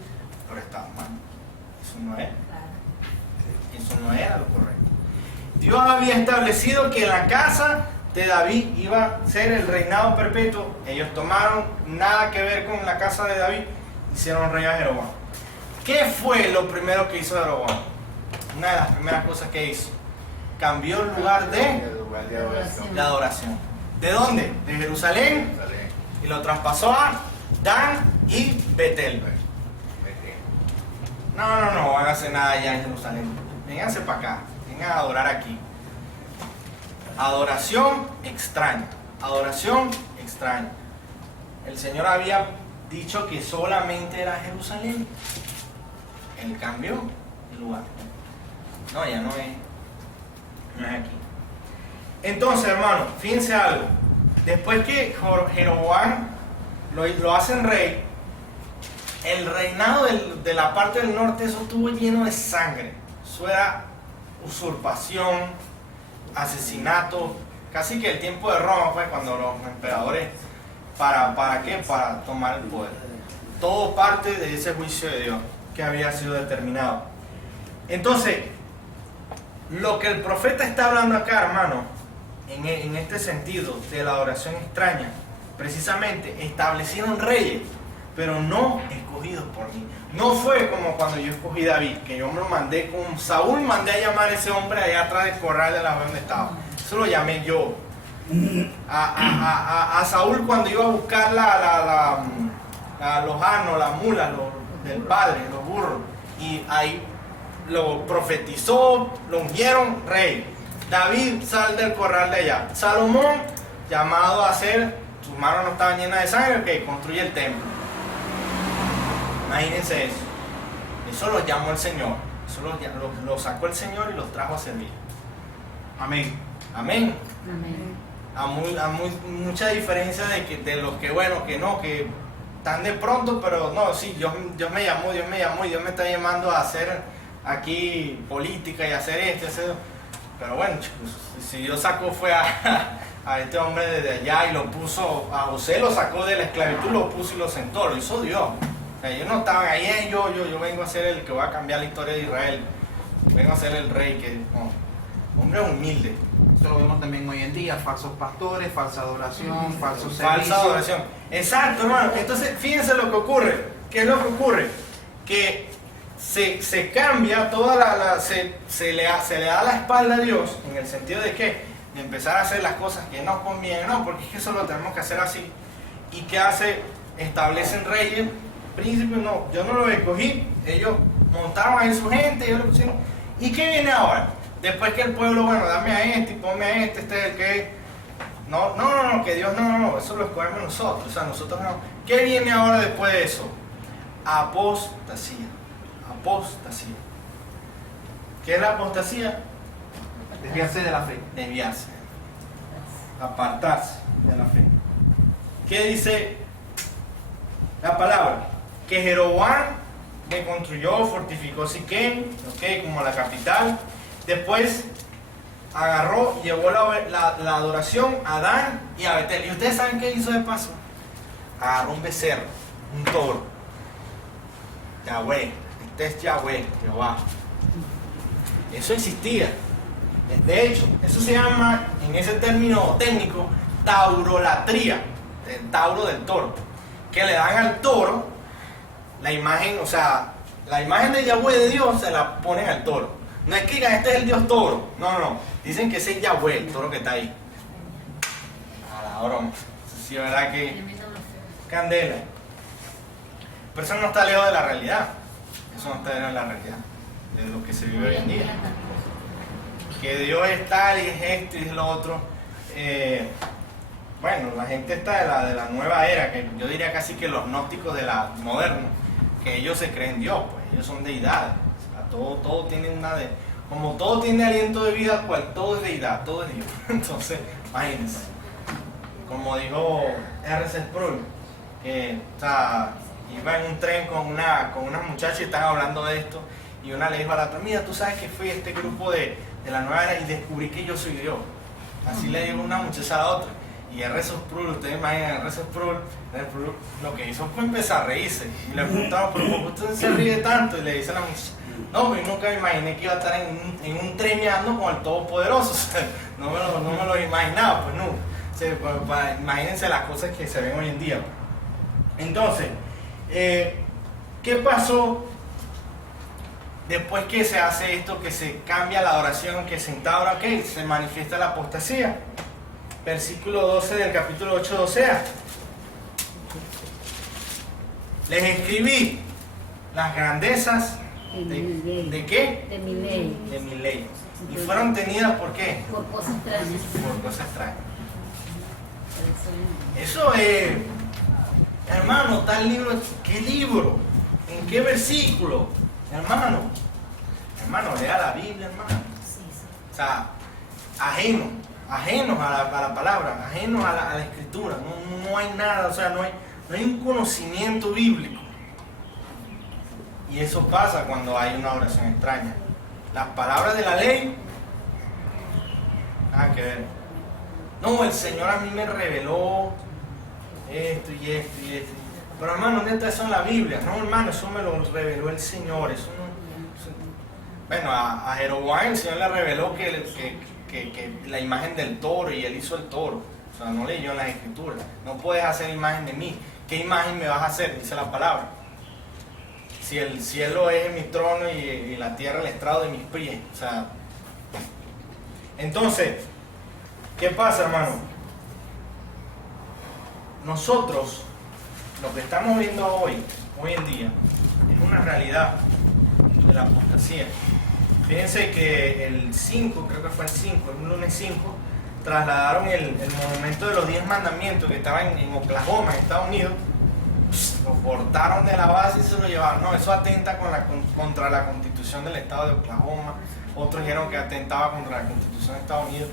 Pero estaba mal. Eso no es. Eso no era lo correcto. Dios había establecido que la casa de David iba a ser el reinado perpetuo. Ellos tomaron nada que ver con la casa de David, hicieron rey a Jeroboam. ¿Qué fue lo primero que hizo Jeroboam? Una de las primeras cosas que hizo: cambió el lugar de la adoración. ¿De dónde? De Jerusalén, y lo traspasó a Dan y Betel. No van a hacer nada allá en Jerusalén. Vénganse para acá, vengan a adorar aquí. Adoración extraña. El Señor había dicho que solamente era Jerusalén. Él cambió el lugar. No, ya no es aquí. Entonces, hermano, fíjense algo. Después que Jeroboam lo hacen rey, el reinado de la parte del norte, eso estuvo lleno de sangre. Eso era usurpación, asesinato, casi que el tiempo de Roma fue cuando los emperadores, ¿para qué? Para tomar el poder. Todo parte de ese juicio de Dios que había sido determinado. Entonces, lo que el profeta está hablando acá, hermano, en este sentido de la adoración extraña, precisamente establecieron reyes, pero no escogidos por mí. No fue como cuando yo escogí a David, que yo me lo mandé con Saúl, mandé a llamar a ese hombre allá atrás del corral de la donde estaba. Eso lo llamé yo. A Saúl, cuando iba a buscar los asnos, las mulas del padre, los burros, y ahí lo profetizó, lo ungieron rey. David sale del corral de allá. Salomón, llamado a hacer, sus manos no estaban llenas de sangre, que construye el templo. Imagínense eso. Eso lo llamó el Señor. Eso lo sacó el Señor y los trajo a servir. Amén. Amén. mucha diferencia de los que, bueno, que no, que están de pronto, pero no, sí, Dios me llamó y Dios me está llamando a hacer aquí política y hacer esto, hacer... Pero bueno, chicos, si Dios sacó fue a este hombre desde allá y lo puso, a José lo sacó de la esclavitud, lo puso y lo sentó, lo hizo Dios. O sea, ellos no estaban ahí, yo vengo a ser el que va a cambiar la historia de Israel, vengo a ser el rey, que no, hombre humilde. Eso lo vemos también hoy en día, falsos pastores, falsa adoración, falsos servicios. Falsa adoración. Exacto, hermano. Entonces, fíjense lo que ocurre. ¿Qué es lo que ocurre? Que se cambia toda se le da la espalda a Dios, en el sentido de que de empezar a hacer las cosas que nos convienen, no, porque es que eso lo tenemos que hacer así. ¿Y qué hace? Establecen reyes, príncipes, no, yo no los escogí, ellos montaron ahí su gente, ellos lo pusieron. ¿Y qué viene ahora? Después que el pueblo, bueno, dame a este y ponme a este es el que... No, que Dios no, eso lo escogemos nosotros, o sea, nosotros no. ¿Qué viene ahora después de eso? Apostasía. ¿Qué es la apostasía? Desviarse de la fe. Desviarse. Apartarse de la fe. ¿Qué dice la palabra? Que Jeroboam reconstruyó, fortificó Siquem, como la capital. Después agarró, llevó la adoración a Dan y a Betel. ¿Y ustedes saben qué hizo de paso? Agarró un becerro, un toro. Yahweh, este es Yahweh, Jehová. Eso existía. De hecho, eso se llama, en ese término técnico, taurolatría, el tauro del toro. Que le dan al toro la imagen, o sea, la imagen de Yahweh de Dios se la ponen al toro. No es que digan, este es el Dios toro. No. Dicen que ese es Yahweh, el toro que está ahí. A la broma. Sí, verdad que... Candela. Pero eso no está lejos de la realidad. Eso no está lejos de la realidad. De lo que se vive hoy en día. Que Dios es tal y es esto y es lo otro. Bueno, la gente está de la nueva era, que yo diría casi que los gnósticos de la moderna, que ellos se creen Dios, pues ellos son deidades. Todo tiene como todo tiene aliento de vida, cual todo es deidad, todo es Dios. Entonces, imagínense. Como dijo R.C. Sproul, que iba en un tren con unas muchachas y estaban hablando de esto, y una le dijo a la otra, mira, tú sabes que fui a este grupo de la nueva era y descubrí que yo soy Dios. Así le dijo una muchacha a la otra. Y R.C. Sproul, ustedes imaginan, R.C. Sproul lo que hizo fue empezar a reírse. Y le preguntaron, pero ¿por qué usted se ríe tanto? Y le dice a la muchacha, no, pues nunca me imaginé que iba a estar en un tren viajando con el Todopoderoso. O sea, no me lo imaginaba, pues no. O sea, imagínense las cosas que se ven hoy en día. Entonces, ¿qué pasó después que se hace esto, que se cambia la adoración, que se instaura, que se manifiesta la apostasía? Versículo 12 del capítulo 8 de Oseas. Les escribí las grandezas ¿de qué? De mi ley. De mi ley. Y fueron tenidas ¿por qué? Por cosas extrañas. Por cosas extrañas. Eso es, hermano, tal libro, ¿qué libro? ¿En qué versículo? Hermano, lea la Biblia, hermano. O sea, ajenos a la palabra, ajenos a la escritura. No hay nada, o sea, no hay un conocimiento bíblico. Y eso pasa cuando hay una oración extraña. Las palabras de la ley, nada que ver. No, el Señor a mí me reveló esto y esto y esto. Pero hermano, ¿dónde está eso en la Biblia? No, hermano, eso me lo reveló el Señor. Bueno, a Jeroboam el Señor le reveló que la imagen del toro, y él hizo el toro. O sea, no leyó en las escrituras. No puedes hacer imagen de mí. ¿Qué imagen me vas a hacer? Dice la palabra. Si el cielo es mi trono y la tierra el estrado de mis pies. O sea, entonces, ¿qué pasa, hermano? Nosotros, lo que estamos viendo hoy en día, es una realidad de la apostasía. Fíjense que el 5, creo que fue el lunes 5, trasladaron el monumento de los 10 mandamientos que estaba en Oklahoma, en Estados Unidos. Lo cortaron de la base y se lo llevaron. No, eso atenta contra la constitución del estado de Oklahoma. Otros dijeron que atentaba contra la constitución de Estados Unidos.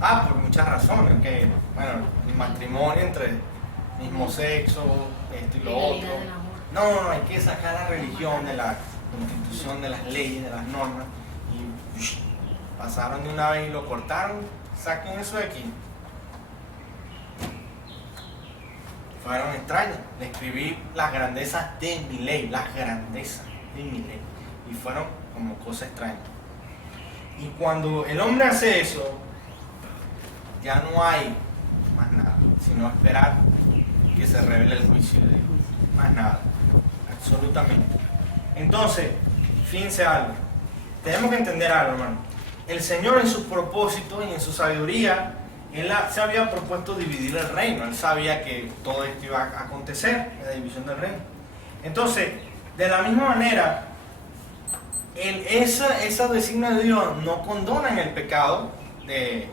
Por muchas razones, que, bueno, el matrimonio entre mismo sexo, esto y lo otro. No, hay que sacar la religión de la constitución, de las leyes, de las normas, y pasaron de una vez y lo cortaron. Saquen eso de aquí. Fueron extraños. Le escribí las grandezas de mi ley, las grandezas de mi ley, y fueron como cosas extrañas. Y cuando el hombre hace eso, ya no hay más nada, sino esperar que se revele el juicio de Dios. Más nada, absolutamente. Entonces, fíjense algo. Tenemos que entender algo, hermano. El Señor en sus propósitos y en su sabiduría, Él se había propuesto dividir el reino. Él sabía que todo esto iba a acontecer, la división del reino. Entonces, de la misma manera, esa designia de Dios no condonan el pecado de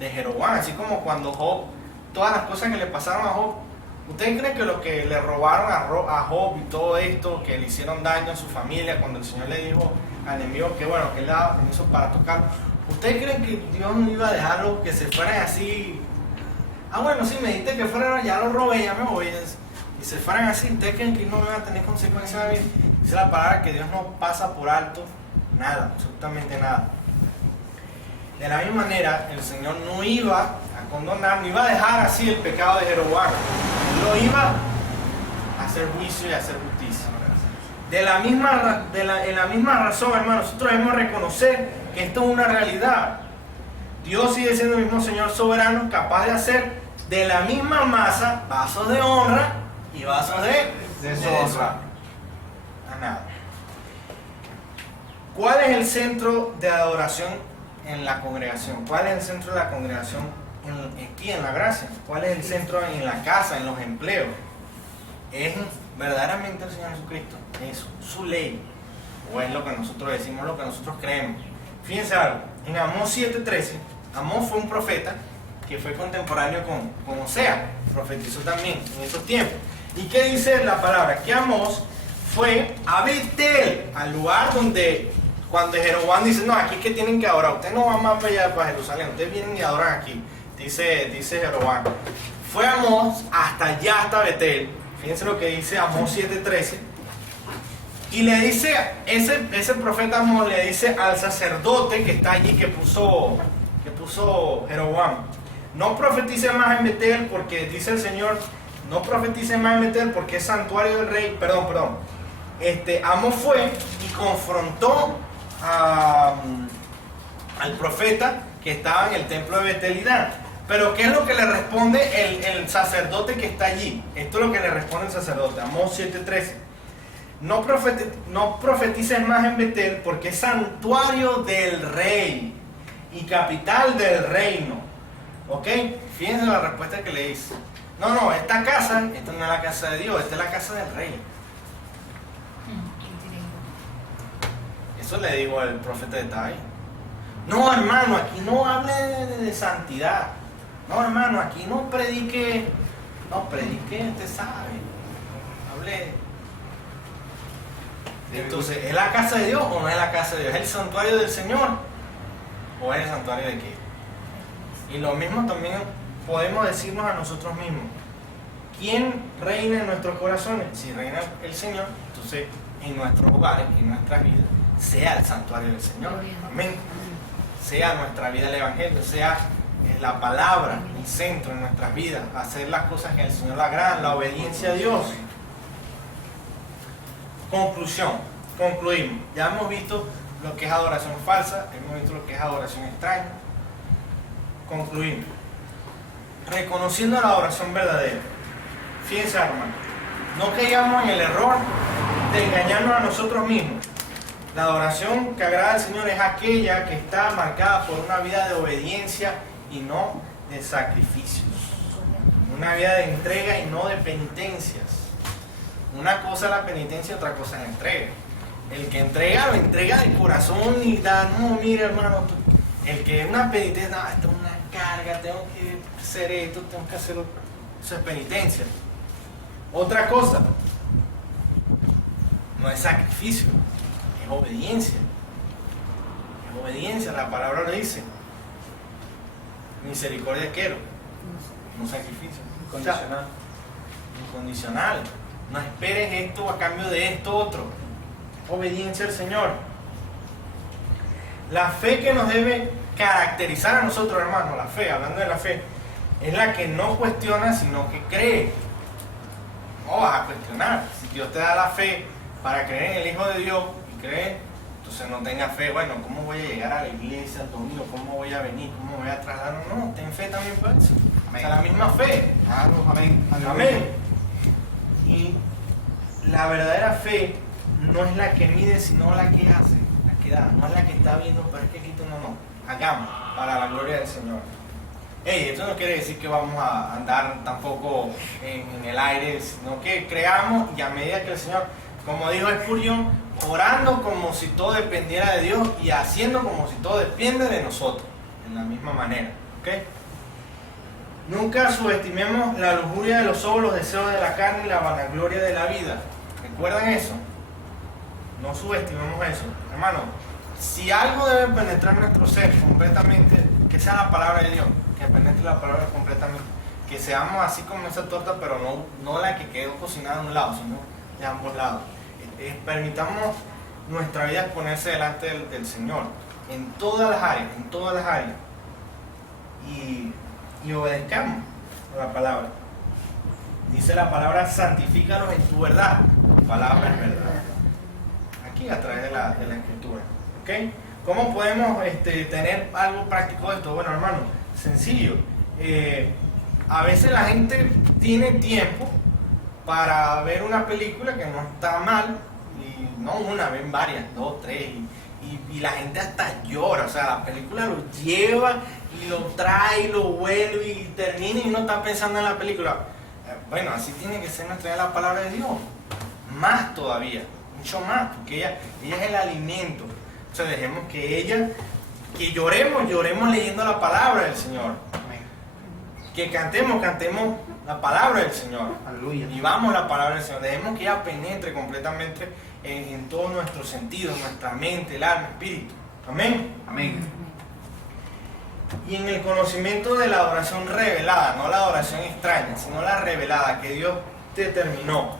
Jeroboam, así como cuando Job, todas las cosas que le pasaron a Job. ¿Ustedes creen que lo que le robaron a Job y todo esto, que le hicieron daño a su familia, cuando el Señor le dijo al enemigo que bueno, que él daba permiso para tocar, ¿ustedes creen que Dios no iba a dejarlo que se fueran así? Bueno, sí, me dijiste que fueran, ya lo robé, ya me voy, y se fueran así? ¿Ustedes creen que no van a tener consecuencias? Dice la palabra que Dios no pasa por alto nada, absolutamente nada. De la misma manera, el Señor no iba a condonar, no iba a dejar así el pecado de Jeroboam. Él lo iba a hacer juicio y a hacer justicia. En la misma razón, hermano, nosotros debemos reconocer que esto es una realidad. Dios sigue siendo el mismo Señor soberano, capaz de hacer de la misma masa vasos de honra y vasos de deshonra. A nada. ¿Cuál es el centro de adoración en la congregación? ¿Cuál es el centro de la congregación aquí en la gracia? ¿Cuál es el centro en la casa, en los empleos? ¿Es verdaderamente el Señor Jesucristo? ¿Es su ley? ¿O es lo que nosotros decimos, lo que nosotros creemos? Fíjense algo, en Amós 7:13, Amós fue un profeta que fue contemporáneo con Osea, profetizó también en esos tiempos. ¿Y qué dice la palabra? Que Amós fue a Betel, al lugar donde cuando Jeroboam dice, no, aquí es que tienen que adorar, ustedes no van más para allá, para Jerusalén, ustedes vienen y adoran aquí, dice Jeroboam. Fue Amós hasta allá, hasta Betel. Fíjense lo que dice Amós 7:13. Y le dice, ese profeta Amós le dice al sacerdote que está allí, que puso Jeroboam, no profetice más en Betel, porque dice el Señor, no profetice más en Betel porque es santuario del rey. Perdón. Amós fue y confrontó al profeta que estaba en el templo de Betel y Dan. Pero ¿qué es lo que le responde el sacerdote que está allí? Esto es lo que le responde el sacerdote, Amós 7:13. No profetices más en Betel porque es santuario del rey y capital del reino. ¿Ok? Fíjense la respuesta que le dice. No, esta no es la casa de Dios, esta es la casa del rey. Eso le digo al profeta de Tai. No, hermano, aquí no hable de santidad. No, hermano, aquí no predique, usted sabe. Hable. Entonces, ¿es la casa de Dios o no es la casa de Dios? ¿Es el santuario del Señor o es el santuario de qué? Y lo mismo también podemos decirnos a nosotros mismos. ¿Quién reina en nuestros corazones? Si reina el Señor, entonces en nuestros hogares, en nuestras vidas, sea el santuario del Señor. Amén. Sea nuestra vida el Evangelio, sea la palabra el centro en nuestras vidas, hacer las cosas que al Señor le agradan, la obediencia a Dios. Concluimos. Ya hemos visto lo que es adoración falsa, hemos visto lo que es adoración extraña. Concluimos. Reconociendo la adoración verdadera. Fíjense, hermano, no caigamos en el error de engañarnos a nosotros mismos. La adoración que agrada al Señor es aquella que está marcada por una vida de obediencia y no de sacrificios. Una vida de entrega y no de penitencias. Una cosa es la penitencia, otra cosa es la entrega. El que entrega, lo entrega de corazón y da, no, mira hermano, el que es una penitencia, no, esto es una carga, tengo que hacer esto, tengo que hacerlo. Eso es penitencia. Otra cosa, no es sacrificio, es obediencia. Es obediencia, la palabra lo dice. Misericordia quiero, no sacrificio. Incondicional. Incondicional. No esperes esto a cambio de esto otro. Obediencia al Señor. La fe que nos debe caracterizar a nosotros, hermanos, la fe, hablando de la fe, es la que no cuestiona, sino que cree. No vas a cuestionar. Si Dios te da la fe para creer en el Hijo de Dios y creer, entonces no tengas fe. Bueno, ¿cómo voy a llegar a la iglesia el domingo? ¿Cómo voy a venir? ¿Cómo voy a trasladar? No, ten fe también para eso. O sea, la misma fe. Claro, amén. Amén. Y la verdadera fe no es la que mide, sino la que hace, la que da. No es la que está viendo, pero es que Cristo no. Hagamos para la gloria del Señor. Esto no quiere decir que vamos a andar tampoco en el aire, sino que creamos y a medida que el Señor, como dijo Spurgeon, orando como si todo dependiera de Dios y haciendo como si todo depende de nosotros, en la misma manera. ¿Okay? Nunca subestimemos la lujuria de los ojos, los deseos de la carne y la vanagloria de la vida. ¿Recuerdan eso? No subestimemos eso. Hermano, si algo debe penetrar nuestro ser completamente, que sea la palabra de Dios, que penetre la palabra completamente, que seamos así como esa torta, pero no la que quedó cocinada de un lado, sino de ambos lados. Permitamos nuestra vida ponerse delante del Señor, en todas las áreas, y obedezcamos a la palabra. Dice la palabra, santifícalos en tu verdad. Tu palabra es verdad. Aquí a través de la escritura. ¿Okay? ¿Cómo podemos tener algo práctico de esto? Bueno, hermano, sencillo. A veces la gente tiene tiempo para ver una película que no está mal, y no una, ven varias, 2, 3, y la gente hasta llora. O sea, la película lo lleva y lo trae, y lo vuelve y termina y uno está pensando en la película. Bueno, así tiene que ser nuestra la palabra de Dios. Más todavía, mucho más, porque ella es el alimento. O sea, dejemos que lloremos leyendo la palabra del Señor. Amén. Que cantemos la palabra del Señor. Aleluya. Vivamos la palabra del Señor. Dejemos que ella penetre completamente en todo nuestro sentido, en nuestra mente, el alma, espíritu. Amén. Amén. Y en el conocimiento de la adoración revelada, no la adoración extraña, sino la revelada que Dios determinó.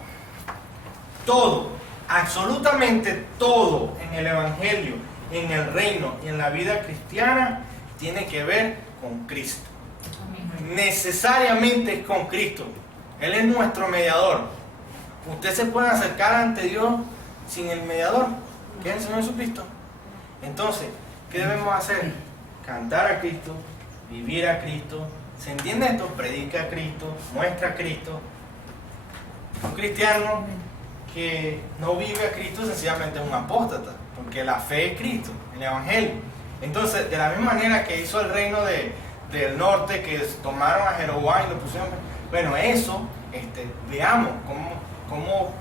Todo, absolutamente todo en el Evangelio, en el reino y en la vida cristiana tiene que ver con Cristo. Necesariamente es con Cristo. Él es nuestro mediador. Usted se puede acercar ante Dios sin el mediador, que es el Señor Jesucristo. Entonces, ¿qué debemos hacer? Cantar a Cristo, vivir a Cristo. ¿Se entiende esto? Predica a Cristo, muestra a Cristo. Un cristiano que no vive a Cristo sencillamente es un apóstata, porque la fe es Cristo, el Evangelio. Entonces, de la misma manera que hizo el reino del norte, que tomaron a Jeroboam y lo pusieron, bueno, eso, veamos cómo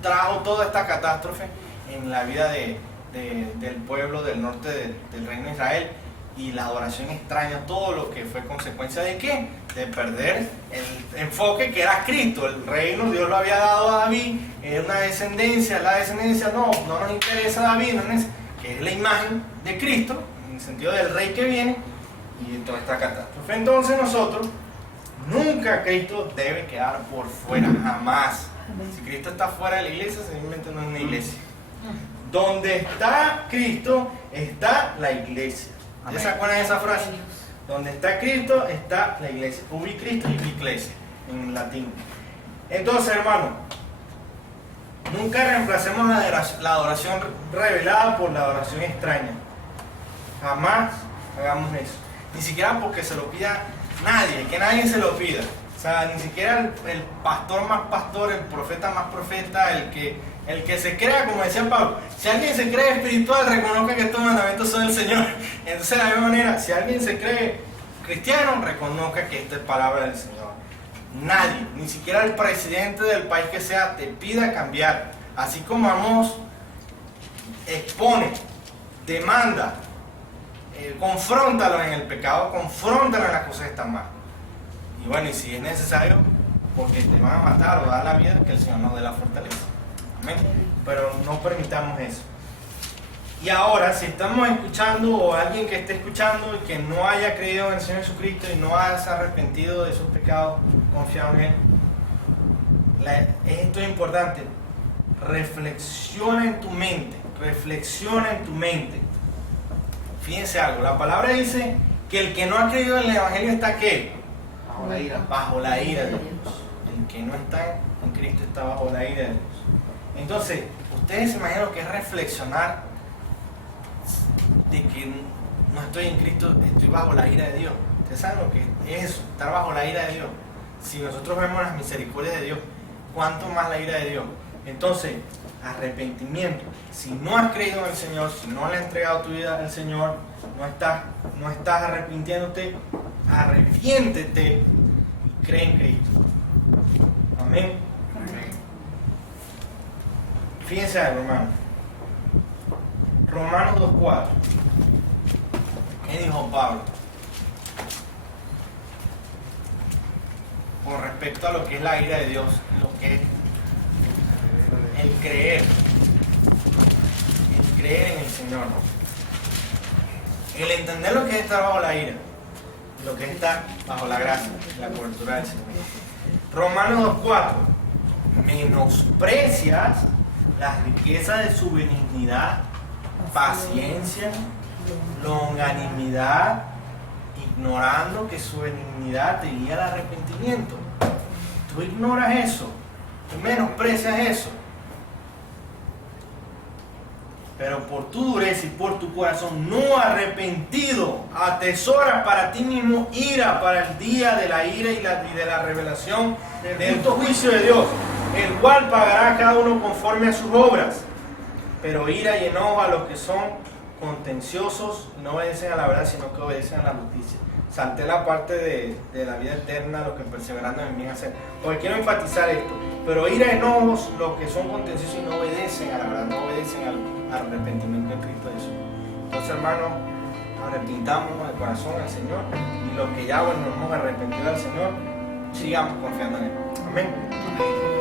trajo toda esta catástrofe en la vida del pueblo del norte del reino de Israel, y la adoración extraña, todo lo que fue consecuencia de ¿qué? De perder el enfoque que era Cristo. El reino Dios lo había dado a David, era una descendencia, la descendencia no nos interesa David, que es la imagen de Cristo, en el sentido del rey que viene, y toda esta catástrofe. Entonces nosotros, nunca Cristo debe quedar por fuera, jamás. Si Cristo está fuera de la iglesia, simplemente no es una iglesia. Donde está Cristo, está la iglesia. ¿Ya se acuerdan de esa frase? Donde está Cristo, está la iglesia. Ubi Cristo y iglesia, en latín. Entonces, hermano, nunca reemplacemos la adoración revelada por la adoración extraña. Jamás hagamos eso. Ni siquiera porque se lo pida nadie, que nadie se lo pida. O sea, ni siquiera el pastor más pastor, el profeta más profeta, el que se crea, como decía Pablo, si alguien se cree espiritual, reconozca que estos mandamientos son del Señor. Entonces, de la misma manera, si alguien se cree cristiano, reconozca que esta es palabra del Señor. Nadie, ni siquiera el presidente del país que sea, te pida cambiar. Así como Amós expone, demanda, confróntalo en el pecado, confróntalo en las cosas que están mal. Y bueno, y si es necesario, porque te van a matar o dar la vida, que el Señor nos dé la fortaleza. Amén. Pero no permitamos eso. Y ahora, si estamos escuchando o alguien que esté escuchando y que no haya creído en el Señor Jesucristo y no haya arrepentido de sus pecados, confiado en Él, esto es importante. Reflexiona en tu mente. Reflexiona en tu mente. Fíjense algo. La palabra dice que el que no ha creído en el Evangelio está ¿qué? Bajo la ira. Bajo la ira de Dios. El que no está en Cristo está bajo la ira de Dios. Entonces, ustedes se imaginan lo que es reflexionar de que no estoy en Cristo, estoy bajo la ira de Dios. ¿Ustedes saben lo que es eso? Estar bajo la ira de Dios. Si nosotros vemos las misericordias de Dios, ¿cuánto más la ira de Dios? Entonces, arrepentimiento. Si no has creído en el Señor, si no le has entregado tu vida al Señor, no estás arrepintiéndote, arrepiéntete y cree en Cristo. Amén. Fíjense algo, hermano. Romanos 2:4. ¿Qué dijo Pablo? Con respecto a lo que es la ira de Dios, lo que es el creer en el Señor, el entender lo que es estar bajo la ira, lo que es estar bajo la gracia, la cobertura del Señor. Romanos 2:4. Menosprecias las riquezas de su benignidad, paciencia, longanimidad, ignorando que su benignidad te guía al arrepentimiento. Tú ignoras eso, tú menosprecias eso. Pero por tu dureza y por tu corazón no arrepentido, atesoras para ti mismo ira para el día de la ira y de la revelación del juicio de Dios, el cual pagará a cada uno conforme a sus obras. Pero ira y enojo a los que son contenciosos, no obedecen a la verdad, sino que obedecen a la justicia. Salté la parte de la vida eterna, los que perseverando en bien hacer. Porque quiero enfatizar esto. Pero ira y enojos los que son contenciosos y no obedecen a la verdad, no obedecen al arrepentimiento en Cristo Jesús. Entonces, hermanos, arrepintamos de corazón al Señor, y los que ya nos hemos arrepentido al Señor, sigamos confiando en Él. Amén.